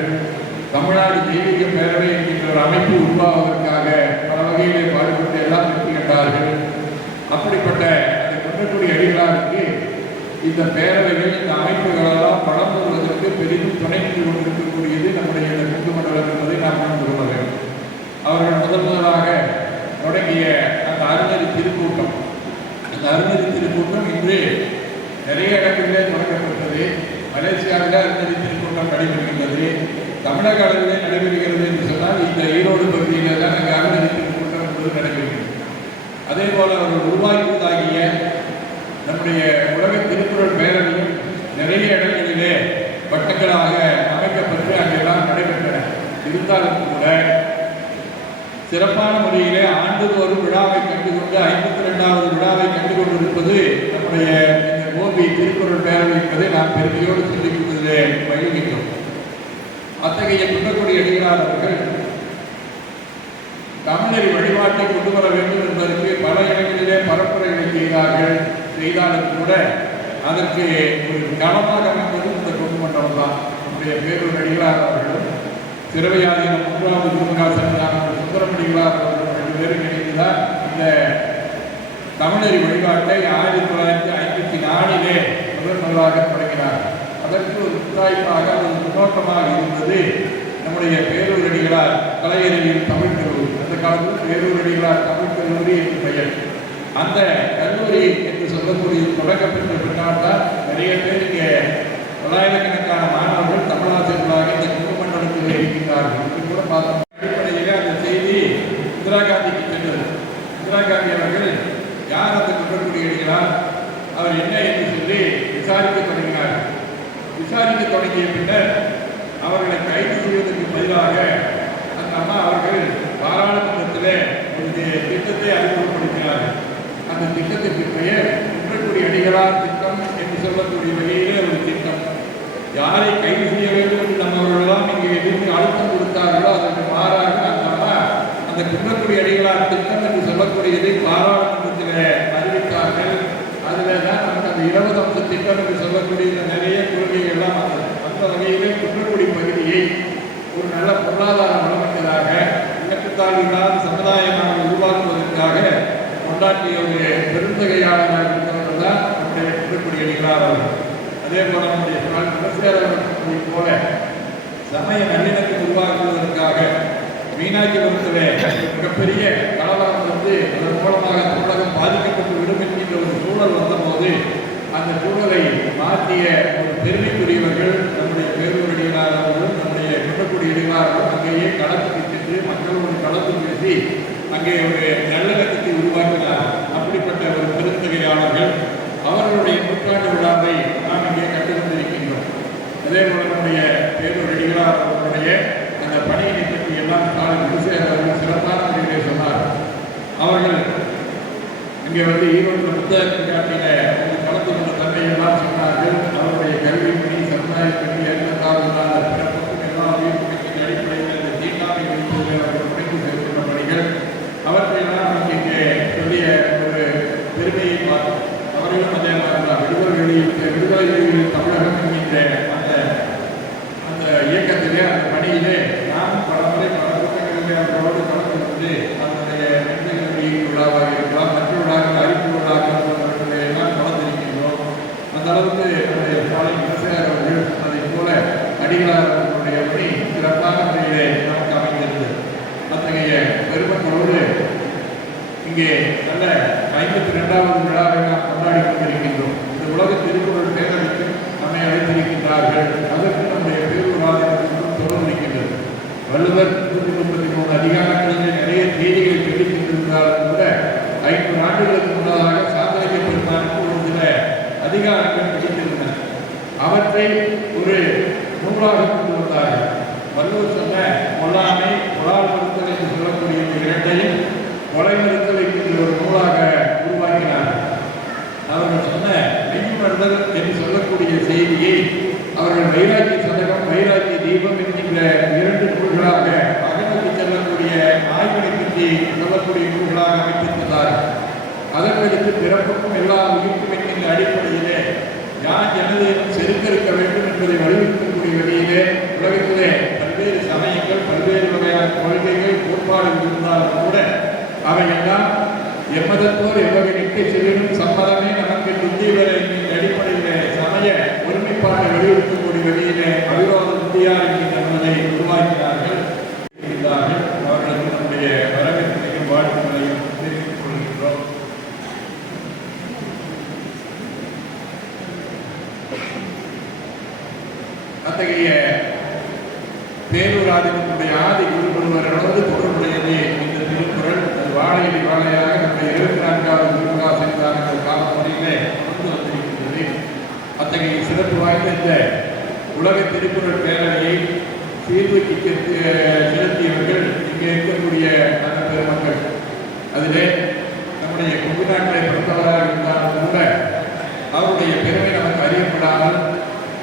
தமிழ்நாடு தெய்வீக பேரவை என்கின்ற ஒரு அமைப்பு உருவாவதற்காக பல வகையிலே பாடுபட்டு எல்லாம் வெற்றி கண்டார்கள். அப்படிப்பட்ட அந்த குன்றக்குடி அடிகளாருக்கு இந்த பேரவைகள் இந்த அமைப்புகளெல்லாம் பலம் பெறுவதற்கு பெரிதும் துணை நின்று கொண்டிருக்கக்கூடியது நம்முடைய இந்த கொங்கு மண்டலம் என்பதை நாம் உணர்ந்து கொள்ள வேண்டும். அவர்கள் முதலாக தொடங்கிய அந்த அருணதி திருக்கூட்டம், அந்த அருணதி திருக்கூட்டம் இன்று நிறைய இடங்களிலே தொடங்கப்பட்டது. மலேசியாவில் அருணதி திருக்கூட்டம் நடைபெறுகின்றது. தமிழக அளவிலே நடைபெறுகிறது என்று சொன்னால் இந்த ஈரோடு பகுதியில் தான் அங்கே அருணதி திருக்கூட்டம் என்பது நடைபெறுகிறது. அதே போல அவர்கள் உருவாக்குவதாகிய நம்முடைய உலக திருக்குறள் பேரவையும் நிறைய இடங்களிலே வட்டங்களாக அமைக்கப்பட்டு அங்கெல்லாம் நடைபெற்றன. இருந்தாலும் கூட சிறப்பான முறையிலே ஆண்டுதோறும் விழாவை கண்டுகொண்டு 52வது விழாவை கண்டுகொண்டிருப்பது நம்முடைய இந்த கோபி திருக்குறள் பேரவை என்பதை நாம் பெருமையோடு சொல்லிக்கொள்வதிலே மகிழ்கின்றோம். அத்தகைய குன்றக்குடி அடிகளார் அவர்கள் தமிழர் வழிபாட்டை கொண்டு வர வேண்டும் என்பதற்கு பல இடங்களிலே பரப்புரைகளை செய்தாலும் கூட அதற்கு ஒரு களமாக அமைந்தது இந்த கொங்கு மண்டலம் தான். நம்முடைய பேரூர் அடிகளார் அவர்களும் சிறுவையாதீனம் 3வது குருமகாசனான சுந்தரமடிகளார் அவர்கள் 2 பேரும் இணைந்துதான் இந்த தமிழர் வழிபாட்டை 1954 முதலாக தொடங்கினார். அதற்கு ஒரு முத்தாய்ப்பாக ஒரு முன்னோட்டமாக இருந்தது நம்முடைய பேரூர் அடிகளார் கலையறிவியல் தமிழ் கல்லூரி. அந்த காலத்தில் பேரூர் அடிகளார் தமிழ் கல்லூரி என்று பெயர். அந்த கல்லூரி என்று சொல்லக்கூடிய தொடக்கப்பெற்ற பின்னால் தான் நிறைய பேர் இங்கே பல்லாயிரக்கணக்கான மாணவர்கள் தமிழாசிரியர்களாக இந்த கொங்கு மண்டலத்தில் இருக்கின்றார்கள். இது கூட பார்த்தோம். அடிப்படையிலே அந்த செய்தி இந்திரா காந்திக்கு சென்றது. இந்திரா காந்தி அவர்கள் யார் அந்த குன்றக்குடி அடிகளார், அவர் என்ன என்று சொல்லி விசாரிக்க தொடங்கினார். விசாரிக்க தொடங்கிய பின்னர் அவர்களை கைது செய்வதற்கு பதிலாக அந்த அம்மா அவர்கள் பாராளுமன்றத்திலே ஒரு திட்டத்தை அறிமுகப்படுத்தினார்கள். அந்த திட்டத்திற்கு பெயர் குன்றக்குடி அடிகளார் திட்டம் என்று சொல்லக்கூடிய வகையிலே ஒரு திட்டம். யாரை கைது செய்ய வேண்டும் என்று நம்மவர்களெல்லாம் இங்கே எதிர்த்து அழுத்தம் கொடுத்தார்களோ அதற்கு மாறாக அந்த அம்மா அந்த குன்றக்குடி அடிகளார் திட்டம் என்று சொல்லக்கூடியதை பாராளுமன்றத்தில் அறிவித்தார்கள். அதில் தான் நமக்கு அந்த 20 அம்ச திட்டம் என்று சொல்லக்கூடிய நிறைய கொள்கைகள் எல்லாம் அந்த வகையிலே குன்றக்குடி பகுதியை ஒரு நல்ல பொருளாதார வளமிக்கதாக இலக்குத்தாழ்வு இல்லாத சமுதாயமாக உருவாக்குவதற்காக கொண்டாட்டிய ஒரு பெருந்தகையாளராக இருக்கிறவர்கள் தான் நம்முடைய குன்றக்குடி அடிகளார் அவர்கள். அதே போல நம்முடைய கடைசியாளர்களை போல சமய நல்லிணக்கம் உருவாக்குவதற்காக மீனாட்சிபுரத்திலே மிகப்பெரிய கலவரம் வந்து அதன் மூலமாக தமிழகம் பாதிக்கப்பட்டு விடும் என்கின்ற ஒரு சூழல் வந்தபோது அந்த சூழலை மாற்றிய ஒரு பெருமைக்குரியவர்கள் நம்முடைய பேரூர் அடிகளார் அவர்களும் நம்முடைய குன்றக்குடி அடிகளார் அவர்களும் அங்கேயே களத்துக்கு சென்று மக்களோடு கலந்து பேசி அங்கே ஒரு நல்லிணக்கத்தை உருவாக்கினார். அப்படிப்பட்ட ஒரு பெருந்தகையாளர்கள் அவர்களுடைய நூற்றாண்டு விழாவை நாம் இங்கே கண்டுகொண்டிருக்கின்றோம். அதே போல நம்முடைய பேரூர் அடிகளார் அவர்களுடைய அந்த பணியினை பற்றி எல்லாம் அவர்கள் சிறப்பான முறையிலே சொன்னார். அவர்கள் இங்கே வந்து ஈரோடு புத்தகத்தை காட்டின கலந்து கொண்ட தன்மையெல்லாம் சொன்னார்கள். அவருடைய கல்வி பணி, சமுதாய பணி, ஏற்பட்டால் பிறப்புக்கும் எல்லா உயிர்ப்புகளின் அடிப்படையில் இந்த தீண்டாமை வைப்பதில் அவர்கள் முனைந்து செலுத்தின பணிகள் அவற்றை அதிகாரங்கள் பிடித்திருந்தன. அவற்றை ஒரு நூலாக கொண்டு வந்தார்கள். வள்ளுவர் சொன்ன கொல்லாமை, கொலால் மறுத்தல் என்று சொல்லக்கூடிய இந்த இரண்டையும் கொலை மறுத்தல் என்கின்ற ஒரு நூலாக உருவாக்கினார்கள். அவர்கள் சொன்ன மெய்யுணர்தல் என்று சொல்லக்கூடிய செய்தியை அவர்கள் வைராக்கிய சதகம், வைராக்கிய தீபம் என்கின்ற 2 நூல்களாக அகநோக்கி செல்லக்கூடிய ஆய்வினை பற்றி சொல்லக்கூடிய நூல்களாக அமைத்திருந்தார்கள். அதற்கு பிறப்புக்கும் எல்லா உயிர்க்கும் என்கின்ற அடிப்படையிலே யான் எனது செருக்கறுக்க வேண்டும் என்பதை வலியுறுத்தக்கூடிய வழியிலே உலகத்திலே பல்வேறு சமயங்கள், பல்வேறு வகையான கொள்கைகள், கோட்பாடுகள் இருந்தாலும் கூட அவையெல்லாம் எம்மதத்தோர் எவ்வகை நிற்கை செல்லும் சம்மதமே நமக்கு துத்தியவர என்கின்ற அடிப்படையிலே சமய ஒருமைப்பாட்டை வலியுறுத்தக்கூடிய வழியிலே அவிரோத இந்தியார் என்கின்ற என்பதை உருவாக்கினார்கள். அவர்களுக்கு நம்முடைய வரவேற்பையும் வாழ்த்துக்களையும் தெரிவித்துக் கொள்கின்றோம். அத்தகைய பேரூர் ஆதினத்தினுடைய ஆதி குருபொருவர்களோடு தொடர்புடையது இந்த திருக்குறள். அது வாழையடி வாழையாக நம்முடைய 24வது திருமுகாசனிதான காலமுறையிலே கொண்டு வந்திருக்கின்றது. அத்தகைய சிறப்பு வாய்ந்த இந்த உலக திருக்குறள் பேரவையை சீர்தூக்கி செலுத்தியவர்கள் இங்கே இருக்கக்கூடிய நல்ல பெருமக்கள். அதிலே நம்முடைய கொங்கு நாட்டை பொறுத்தவராக இருந்தாலும் கூட அவருடைய பெருமை நமக்கு அறியப்படாமல்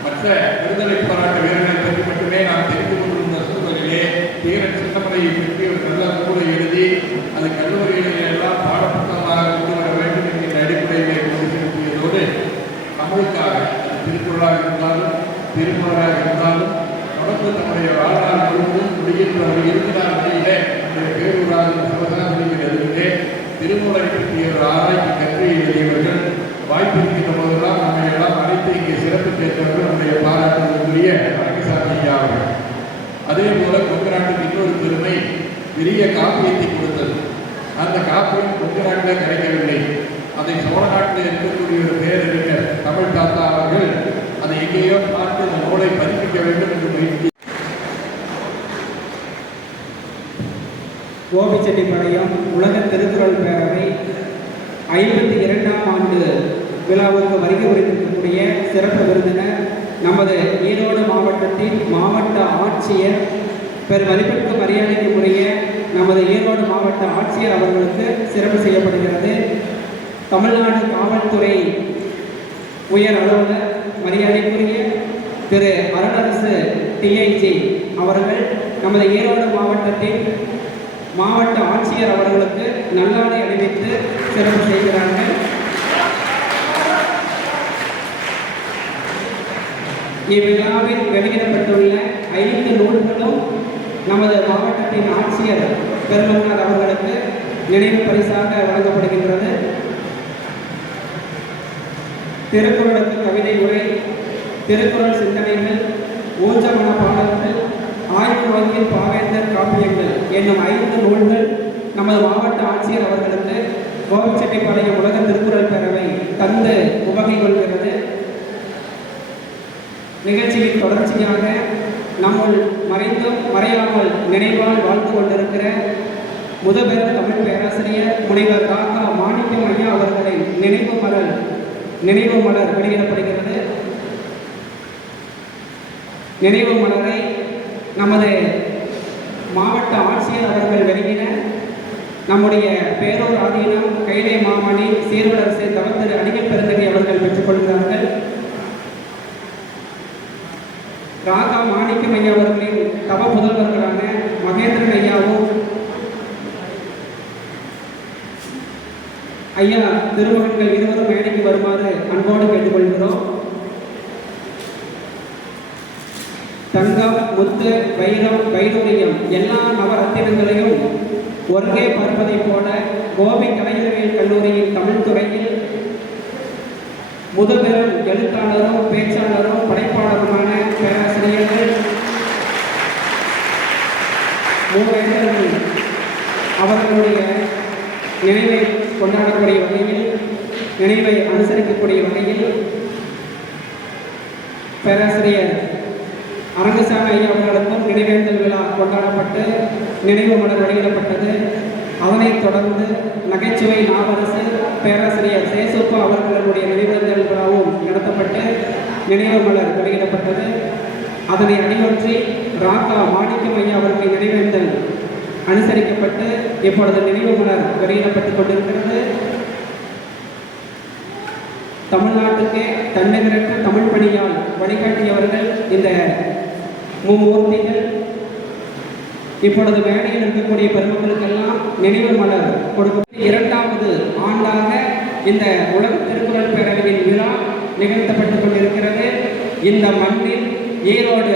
மற்ற விடுதலை போராட்ட வீரர்களை பற்றி மட்டுமே நாம் தெரிந்து கொண்டிருந்த சூழலிலே தீரன் சின்னமலையை பற்றி ஒரு நல்ல நூலை எழுதி அது கல்லூரிகளில் எல்லாம் பாடப்புத்தகமாக கொண்டு வர வேண்டும் என்கின்ற அடிப்படையிலே கொண்டு செலுத்தியதோடு தமிழுக்காக அது திருக்குறளாக இருந்தாலும் திருமலராக இருந்தாலும் தொடர்ந்து நம்முடைய வாழ்நாள் முழுவதும் முடிகின்றவர்கள் இருக்கிறார் வழியிலே நம்முடைய பேரூராக சிவகாசியில் எழுதிலே திருமூலரை பற்றிய ஒரு ஆராய்ச்சி கற்று எழுதியவர்கள். வாய்ப்பு இருக்கின்ற போதெல்லாம் நம்மை எல்லாம் அனைத்து இங்கே சிறப்பு சேர்ந்தவர்கள் நம்முடைய பாராட்டுக்குரிய அரங்கசாமி ஐயா அவர்கள். அதே போல கொங்கு நாட்டுக்கு இன்னொரு பெருமை, பெரிய காப்பியத்தை கொடுத்தது. அந்த காப்பியம் கொங்கு நாட்டில் கிடைக்கவில்லை. அதை சோழ நாட்டில் இருக்கக்கூடிய ஒரு பேரறிஞர் தமிழ் தாத்தா அவர்கள் அதை எங்கேயோ பார்த்து அந்த நூலை பதிப்பிக்க வேண்டும் என்று முயற்சி. கோபிச்செட்டிப்பாளையம் உலக திருக்குறள் பேரவை 52ஆம் ஆண்டு விழாவுக்கு வருகை புரிந்திருக்கக்கூடிய சிறப்பு விருந்தினர் நமது ஈரோடு மாவட்டத்தின் மாவட்ட ஆட்சியர், பெருமதிப்பிற்கு மரியாதைக்குரிய நமது ஈரோடு மாவட்ட ஆட்சியர் அவர்களுக்கு சிறப்பு செய்யப்படுகிறது. தமிழ்நாடு காவல்துறை உயர் அலுவலர் மரியாதைக்குரிய திரு அருளரசு டிஐஜி அவர்கள் நமது ஈரோடு மாவட்டத்தின் மாவட்ட ஆட்சியர் அவர்களுக்கு நல்லாடை அணிவித்து சிறப்பு செய்கிறார்கள். இவ்விழாவில் வெளியிடப்பட்டுள்ள 5 நூல்களும் நமது மாவட்டத்தின் ஆட்சியர் பெருமன்னார் அவர்களுக்கு நினைவு பரிசாக வழங்கப்படுகின்றது. திருக்குறளுக்கு கவிதை உரை, திருக்குறள் சிந்தனைகள், ஊஞ்சமன பாடல்கள், ஆய்வு வங்கியில் பாவேந்தர் காப்பியங்கள் என்னும் 5 நூல்கள் நமது மாவட்ட ஆட்சியர் அவர்களுக்கு கோபிச்செட்டிப்பாளையம் உலக திருக்குறள் பேரவை தந்து உபகை கொள்கிறது. நிகழ்ச்சியின் தொடர்ச்சியாக நம்முள் மறைந்தும் மறையாமல் நினைவால் வாழ்ந்து கொண்டிருக்கிற முதல்வர் தமிழ் பேராசிரியர் முனைவர் ராகா மாணிக்கம் ஐயா அவர்களை நினைவு மலர் வெளியிடப்படுகிறது. நினைவு மலரை நமது மாவட்ட ஆட்சியர் அவர்கள் வெளியிட நம்முடைய பேரூர் ஆதீனம் கைலை மாமணி சீர்வளர்ச்சி தவத்திரு அடிகள் பெருந்தகை அவர்கள் பெற்றுக்கொள்கிறார்கள். ராகா மாணிக்கம் ஐயா அவர்களின் தவ புதல்வர்களான மகேந்திரன் ஐயாவும் ஐயா திருமகன்கள் இருவரும் மேடைக்கு வருமாறு அன்போடு கேட்டுக்கொள்கிறோம். தங்கம், முத்து, வைரம், வைடூரியம் எல்லா நவரத்தினங்களையும் ஒருங்கே பார்ப்பதைப் போல கோபி கலைஞர்கள் கல்லூரியின் தமிழ் துறையில் முதுபெரும் எழுத்தாளரும் பேச்சாளரும் படைப்பாளருமான பேராசிரியர்கள் மூவேந்தர்கள் அவர்களுடைய நினைவை கொண்டாடக்கூடிய வகையில், நினைவை அனுசரிக்கக்கூடிய வகையில் பேராசிரியர் அரங்கசாமி ஐயா அவர்களுக்கும் நினைவேந்தல் விழா கொண்டாடப்பட்டு நினைவு மலர் வெளியிடப்பட்டது. அதனைத் தொடர்ந்து நகைச்சுவை நாவரசு பேராசிரியர் சேசுப்பா அவர்களுடைய நினைவேந்தல் விழாவும் நடத்த நினைவு மலர் வெளியிடப்பட்டது. அதனை அணியொற்றி ராக்கா மாணிக்கம் ஐயா அவர்களின் நினைவேந்தல் அனுசரிக்கப்பட்டு இப்பொழுது நினைவு மலர் வெளியிடப்பட்டுக் கொண்டிருக்கிறது. தமிழ்நாட்டுக்கே தன்னிகரற்ற தமிழ் பணியால் வழிகாட்டியவர்கள் இந்த மும்மூர்த்திகள். இப்பொழுது மேடையில் இருக்கக்கூடிய பெருமக்களுக்கெல்லாம் நினைவு மலர் கொடுக்க 2வது ஆண்டாக இந்த உலக திருக்குறள் பேரவையின் விழா நிகழ்த்தப்பட்டுக் கொண்டிருக்கிறது. இந்த மண்ணில், ஈரோடு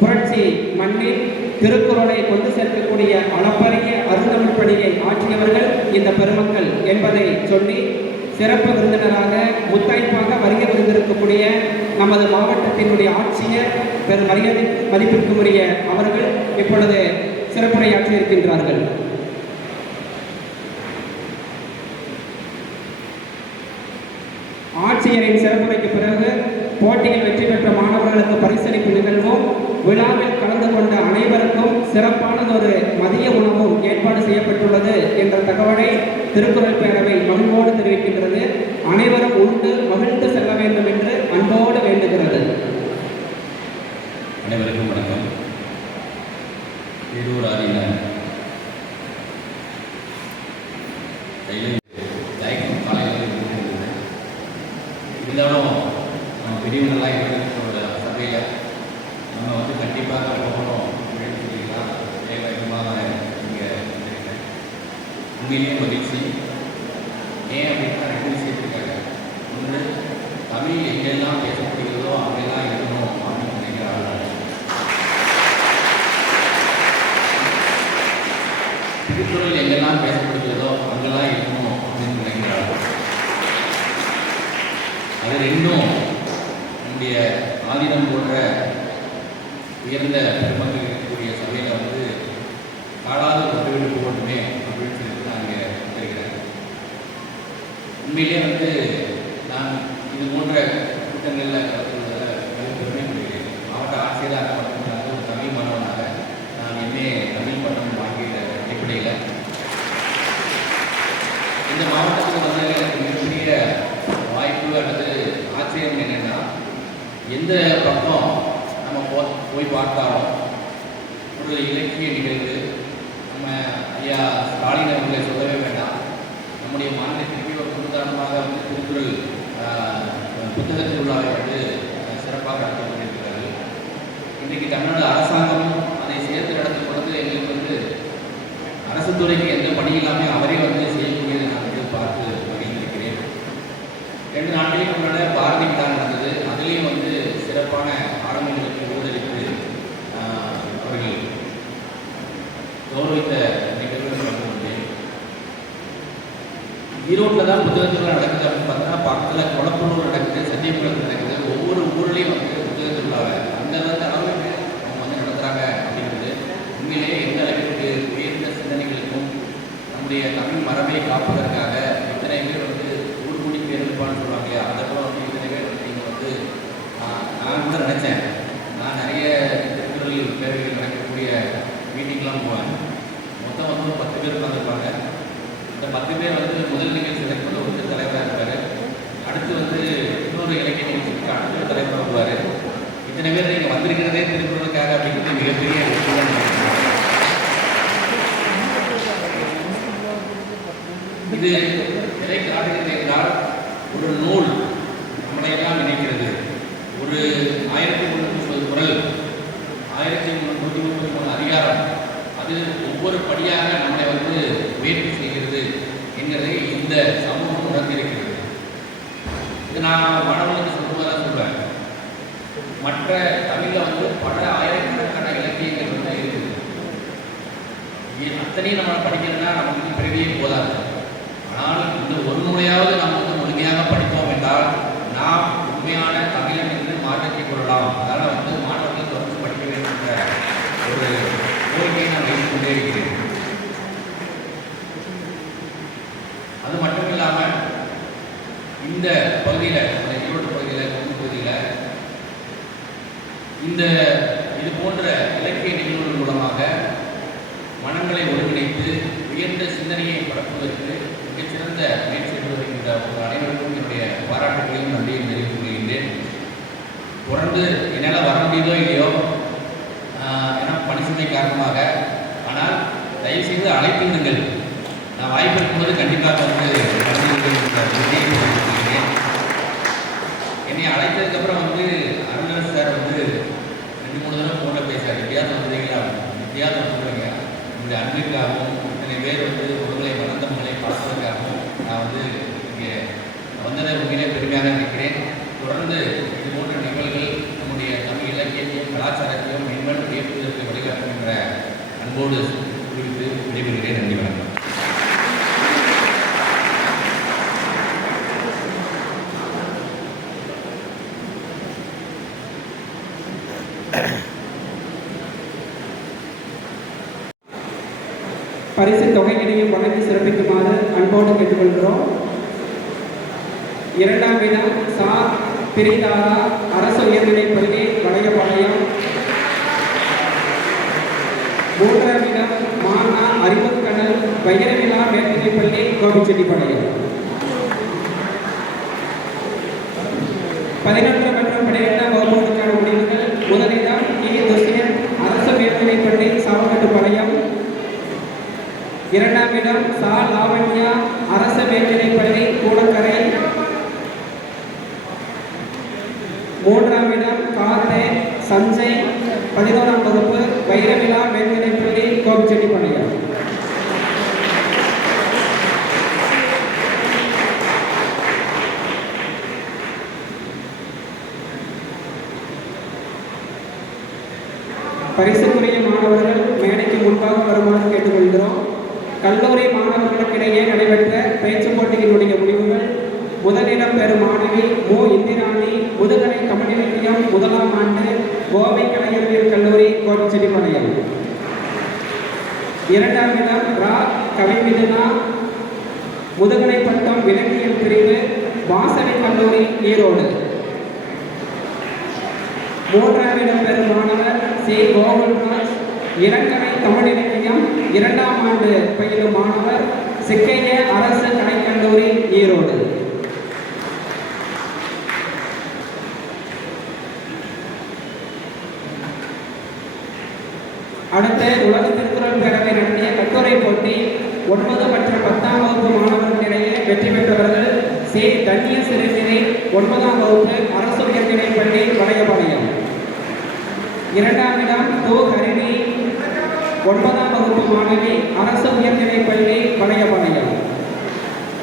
புரட்சி மண்ணில் திருக்குறளை கொண்டு சேர்க்கக்கூடிய அளப்பரிய அருந்தமிழ் பணியை ஆற்றியவர்கள் இந்த பெருமக்கள் என்பதை சொல்லி, சிறப்பு விருந்தினராக முத்தாய்ப்பாக வருகை புரிந்திருக்கக்கூடிய நமது மாவட்டத்தினுடைய ஆட்சியர் பெரும் மதிப்பிற்குரிய அவர்கள் இப்பொழுது சிறப்புரையாற்றி இருக்கின்றார்கள். ஆட்சியரின் சிறப்புரைக்கு பிறகு போட்டியில் வெற்றி பெற்ற மாணவர்களுக்கு பரிசளிப்பு நிகழ்வும், விழாவில் கலந்து கொண்ட அனைவருக்கும் சிறப்பானதொரு மதிய உணவும் ஏற்பாடு செய்யப்பட்டுள்ளது என்ற தகவலை திருக்குறள் பேரவை மகிழ்வோடு தெரிவிக்கின்றது. அனைவரும் உண்டு மகிழ்ந்து செல்ல வேண்டும் என்று அன்போடு வேண்டுகிறது. அனைவருக்கும் வணக்கம். ஈரோடு ஆதீன இருந்தாலும் பெரியவங்களாம் இருக்கிற சபையில் நம்ம வந்து கண்டிப்பாக போகணும் அப்படின்னு சொல்லிக்கலாம். வேகமாக இங்கே வந்திருக்கேன். உண்மையிலேயே மகிழ்ச்சி. ஏன் அப்படின்னா 2 விஷயத்துக்காக. ஒன்று, தமிழ் எங்கெல்லாம் பேசப்படுகிறதோ அங்கெல்லாம் இருக்கணும் அப்படின்னு நினைக்கிறாங்க. திருக்குறள் எங்கெல்லாம் பேசப்படுகிறதோ அங்கெல்லாம் இருக்கணும் அப்படின்னு நினைக்கிறாங்க. அது 2ம் நம்முடைய ஆதீனம் போன்ற உயர்ந்த பெருமக்கள் இருக்கக்கூடிய சபையில் வந்து காலாத ஒட்டுவிட்டு போகணுமே அப்படின்னு சொல்லிட்டு நான் இங்கே வந்திருக்கிறேன். உண்மையிலே வந்து நான் இது போன்ற கூட்டங்களில் கலந்துள்ளதில் பெருமை கொள்கிறேன். மாவட்ட ஆட்சியராக மட்டுமல்லாத ஒரு தமிழ் மாணவனாக நான் தமிழ் பட்டம் வாங்கிய அடிப்படையில் இந்த மாவட்டத்துக்கு வந்து எனக்கு மிகப்பெரிய வாய்ப்பு அல்லது ஆச்சரியம் என்னென்னா, எந்த பக்கம் நம்ம போய் பார்த்தாலும் ஒரு இலக்கிய நிகழ்வு, நம்ம ஐயா ஸ்டாலின் அவர்களை சொல்லவே வேண்டாம், நம்முடைய மாநிலத்திற்கு ஒரு முன்னுதாரணமாக வந்து திருக்குறள் புத்தக திருவிழாவை வந்து சிறப்பாக நடத்தி கொண்டிருக்கிறார்கள். இன்றைக்கு தமிழ்நாடு அரசாங்கமும் அதை சேர்த்து நடத்தும் பொழுது எங்களுக்கு வந்து அரசு துறைக்கு எந்த பணி இல்லாமல் அவரே வந்து செய்யக்கூடியதை நான் வந்து பார்த்து மகிழ்ந்திருக்கிறேன். 2 நாட்களுக்கு முன்னாடி பாரதி விழா நடந்தது. அதுலேயும் வந்து சிறப்பான ஆரம்பங்களுக்கு ஊதலித்து அவர்கள் கௌரவித்த நிகழ்வுகள் நடந்து கொண்டேன். ஈரோட்டில் தான் புத்தக திருவிழா நடக்குது அப்படின்னு பார்த்தா, பக்கத்தில் கொளப்பனூர் நடக்குது, சத்தியகுளத்தில் நடக்குது. ஒவ்வொரு ஊர்லேயும் வந்து புத்தக திருவிழாவை அந்த அளவுக்கு அவங்க வந்து நடத்துகிறாங்க அப்படிங்கிறது உண்மையிலேயே எந்த அளவிற்கு உயர்ந்த சிந்தனைகளுக்கும் நம்முடைய தமிழ் மரபை காப்பதற்காக இத்தனை பேர் வந்து ஊர்கூடி பேருப்பான்னு சொல்லுவாங்க. அதை கூட வந்து இத்தனை பேர் வந்து நீங்கள் வந்து நான் கூட நினச்சேன். நான் நிறைய திருக்குறள் பேரவைகள் நடக்கக்கூடிய மீட்டிங்லாம் போவேன். மொத்தம் வந்து 10 பேர் உட்காந்துருப்பாங்க. இந்த 10 பேர் வந்து முதல் நிகழ்ச்சியில் கூட வந்து தலைவராக இருப்பார். அடுத்து வந்து இன்னொரு இலக்கிய நிகழ்ச்சிக்கு அடுத்த தலைவராக வருவார். இத்தனை பேர் நீங்கள் வந்திருக்கிறதே திருக்குறளுக்காக அப்படிங்கிறது மிகப்பெரிய விஷயம். இது எதை காட்டுகிறது என்றால், ஒரு நூல் நம்மளையெல்லாம் நினைக்கிறது. ஒரு 1330 குறள், 1333 அதிகாரம், அது ஒவ்வொரு படியாக நம்மளை வந்து முயற்சி செய்கிறது என்கிறதை இந்த சமூகம் உணர்ந்திருக்கிறது. இது நான் மாணவர்களுக்கு சொல்லுவதாக சொல்வேன். மற்ற தமிழில் வந்து பல ஆயிரக்கணக்கான இலக்கியங்கள் வந்து இருக்குது. அத்தனையும் நம்ம படிக்கணும்னா நமக்கு பிறவியே போதாது. ஆனால் இந்த ஒரு நூலையாவது நாம் வந்து முழுமையாக படித்தோம் என்றால் நாம் உண்மையான தமிழன் என்று மாற்றிக் கொள்ளலாம். அதனால் வந்து மாணவர்கள் தொடர்ந்து படிக்க வேண்டும் என்ற ஒரு கோரிக்கையை நான் வைத்துக் கொண்டே இருக்கிறேன். அது மட்டும் இல்லாமல் இந்த பகுதியில், ஈரோடு பகுதியில், கொங்கு பகுதியில் இந்த இது போன்ற இலக்கிய நிகழ்வுகள் மூலமாக மனங்களை ஒருங்கிணைத்து உயர்ந்த சிந்தனையை பரப்புவதற்கு மிகச்சிறந்த முயற்சி எடுத்து வருகின்ற உங்கள் அனைவருக்கும் என்னுடைய பாராட்டுகளையும் நன்றியை தெரிவித்துக் கொள்கின்றேன். வந்து என்னால் வர முடியுதோ இல்லையோ, ஏன்னா பணி சுமை காரணமாக. ஆனால் தயவுசெய்து அழைத்து விடுங்கள். நான் வாய்ப்பு இருக்கும்போது கண்டிப்பாக வந்து என்னை அழைத்ததுக்கப்புறம் வந்து அருண் சார் வந்து 2-3 தடவை ஃபோனில் பேசுகிறார். எப்படியாவது வந்துடுறீங்களா, எப்படியாவது வந்துடுவீங்க. என்னுடைய அன்பிற்காகவும் இத்தனை பேர் வந்து உங்களை வளர்ந்தவங்களை பார்ப்பதற்காகவும் நான் வந்து இங்கே வந்ததை உண்மையிலே பெருமையாக நினைக்கிறேன். தொடர்ந்து இது போன்ற நிகழ்வுகள் நம்முடைய தமிழ் இலக்கியத்தையும் கலாச்சாரத்தையும் மேம்பட்டு உயர்த்துவதற்கு வழிகாட்டும் என்ற அன்போடு குறித்து விடைபெறுகிறேன். நன்றி, வணக்கம். பரிசு தொகையினையும் வழங்கி சிறப்பிக்குமாறு அன்போடு கேட்டுக்கொள்கிறோம். 2ஆம் இடம் சா பிரிதாரா அரசு உயர்நிலைப் பள்ளி வளையபாளையம். 3ஆம் இடம் மானா அறிவுக்கடல் வைரவிழா மேல்நிலைப் பள்ளி கோபிச்செட்டிப்பாளையம். 11 மற்றும் 12ஆம் வகுப்புகளுக்கான முடிவுகள். முதலிடம் துஷ்யன் அரசு மேல்நிலைப் பள்ளி சாவகட்டுப்பாளையம். 2ஆம் இடம் சா லாவண்யா அரசு மேல்நிலைப் பள்ளி கூடக்கரை. 3ஆம் இடம் கார்த்தே சஞ்சய் 11ஆம் வகுப்பு வைரவிழா மேல்நிலைப் பள்ளி கோபிச்செட்டிப்பாளையம். பரிசுக்குரிய மாணவர்கள் மேடைக்கு முன்பாக வருமாறு கேட்டுக்கொள்கிறோம். கல்லூரி மாணவர்களுக்கிடையே நடைபெற்ற பேச்சு போட்டியினுடைய முடிவுகள். முதலிடம் பெறும் மாணவி மு இந்திராணி முதுகலை தமிழ் இலக்கியம் 1ஆம் ஆண்டு கோவை கலைஞர் கல்லூரி கோபிச்செட்டிப்பாளையம். 2ஆம் இடம் ரா கவிமிதுனா முதுகலை பட்டம் விலங்கியல் பிரிவு வாசவி கல்லூரி ஈரோடு. 3ஆம் இடம் பெறும் மாணவர் சி கோகுல்ராஜ் இளங்கலை தமிழ் இலக்கியம் 2ஆம் ஆண்டு பயிலும் மாணவர் சிக்கைய அரசு கலைக்கல்லூரி ஈரோடு. அடுத்து உலக திருக்குறள் பேரவை நடத்திய கட்டுரை போட்டி 9 மற்றும் 10ஆம் வகுப்பு மாணவர்களிடையே வெற்றி பெற்றவர்கள் சி தன்ய சிறுசிறை 9ஆம் வகுப்பு அரசு உயர்நிலைப் பள்ளி வளையபாளையம். 2ஆம் இடம் து ஹரிணி 9ஆம் வகுப்பு மாணவி அரசு உயர்நிலைப் பள்ளி வளையபாளையம்.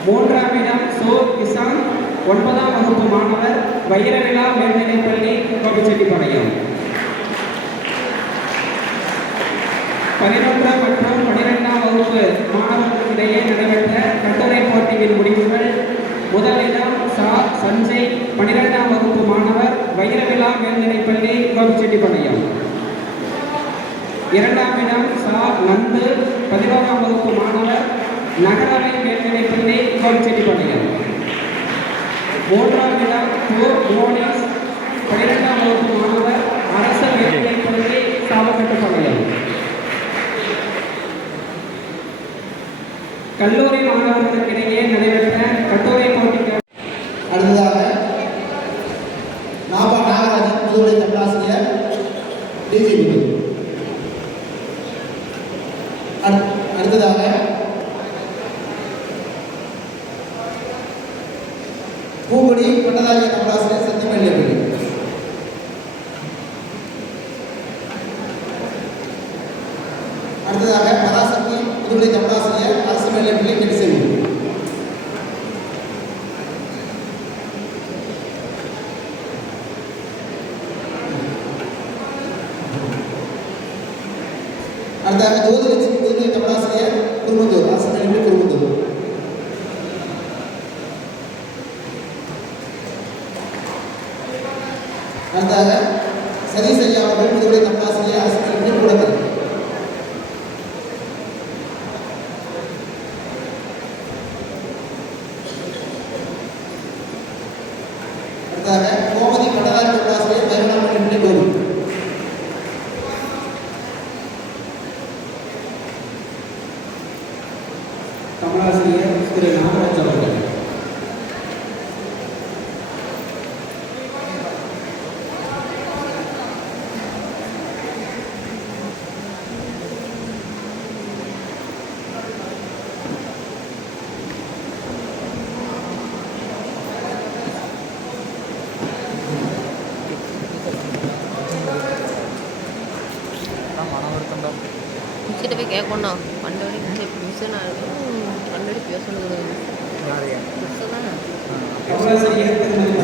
3ஆம் இடம் சோ கிசான் 9ஆம் வகுப்பு மாணவர் வைரவிழா மேல்நிலைப் பள்ளி கோபிச்செட்டிப்பாளையம். 11 மற்றும் 12ஆம் வகுப்பு மாணவர்களிடையே நடைபெற்ற கட்டுரை போட்டியின் முடிவுகள். முதலிடம் சா சஞ்சய் 12ஆம் வகுப்பு மாணவர் வைரவிழா மேல்நிலைப் பள்ளி கோபிச்செட்டிப்பாளையம். 2ஆம் இடம் சா நந்து 11ஆம் வகுப்பு மாணவர் நகரவை மேல்நிலைப் பள்ளி கோபிச்செட்டிப்பாளையம். 3ஆம் இடம் து மோனிஸ் 12ஆம் வகுப்பு மாணவர் அரசு மேல்நிலைப் பள்ளி சாவகட்டுப்பாளையம். கல்லூரி மாணவர்களுக்கிடையே நடைபெற்ற கட்டுரை போட்டிக்கு அடுத்ததாக நாபா நாகராஜன் முதுகலை தமிழாசிரியர் டிஜிபி. அடுத்ததாக பூங்குடி பட்டதாரி தமிழாசிரியர் சத்தியமல்லி. அடுத்ததாக பராசக்தி முதுகலை தமிழாசிரியர் அரசு மேல்நிலைப்பள்ளி கெட்டிசெல்வி. அடுத்ததாக ஜோதிலட்சுமி முதுகலை தமிழாசிரியர் குருமத்தூர் அரசு மேல்நிலைப்பள்ளி குருமத்தூர். அடுத்ததாக சதீஷ் ஐயா அவர்கள் முதுகலை தமிழாசிரியர் அரசு மேல்நிலைப்பள்ளி கூடக்கரை. கோமதி பட்டதாரி தமிழாசிரியர் தைரணாமணி கோவில். தமிழாசிரியர் திரு நாகராஜ் அவர்கள். மிஸ்கிட்ட போய் கேட்கணும் கண்டபடி மிஸ் நான் கண்டபடி பேசணுங்க மிஸ் தான் தமிழாசிரியர் திருமதி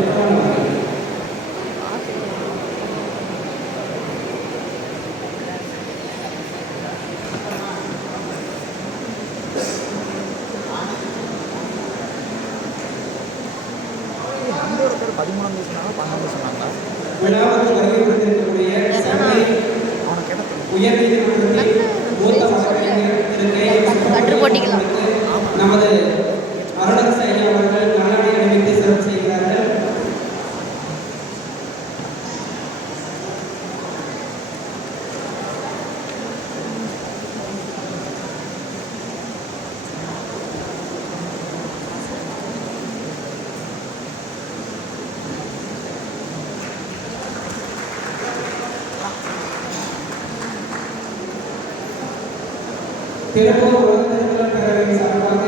பத்மநாபன் அவர்கள். விழாவுக்கு வருகை புரிந்திருக்கக்கூடிய சென்னை உயர்நீதிமன்றத்தின் மூத்த வழக்கறிஞர் திரு கற்று போட்டிக்கலாம். நமது அருணரசு ஐயா அவர்கள் நலனை அணிவித்து சிறப்பு செய்கிறார்கள். திருப்பூர் உலக திருக்குறள் பேரவையின் சார்பாக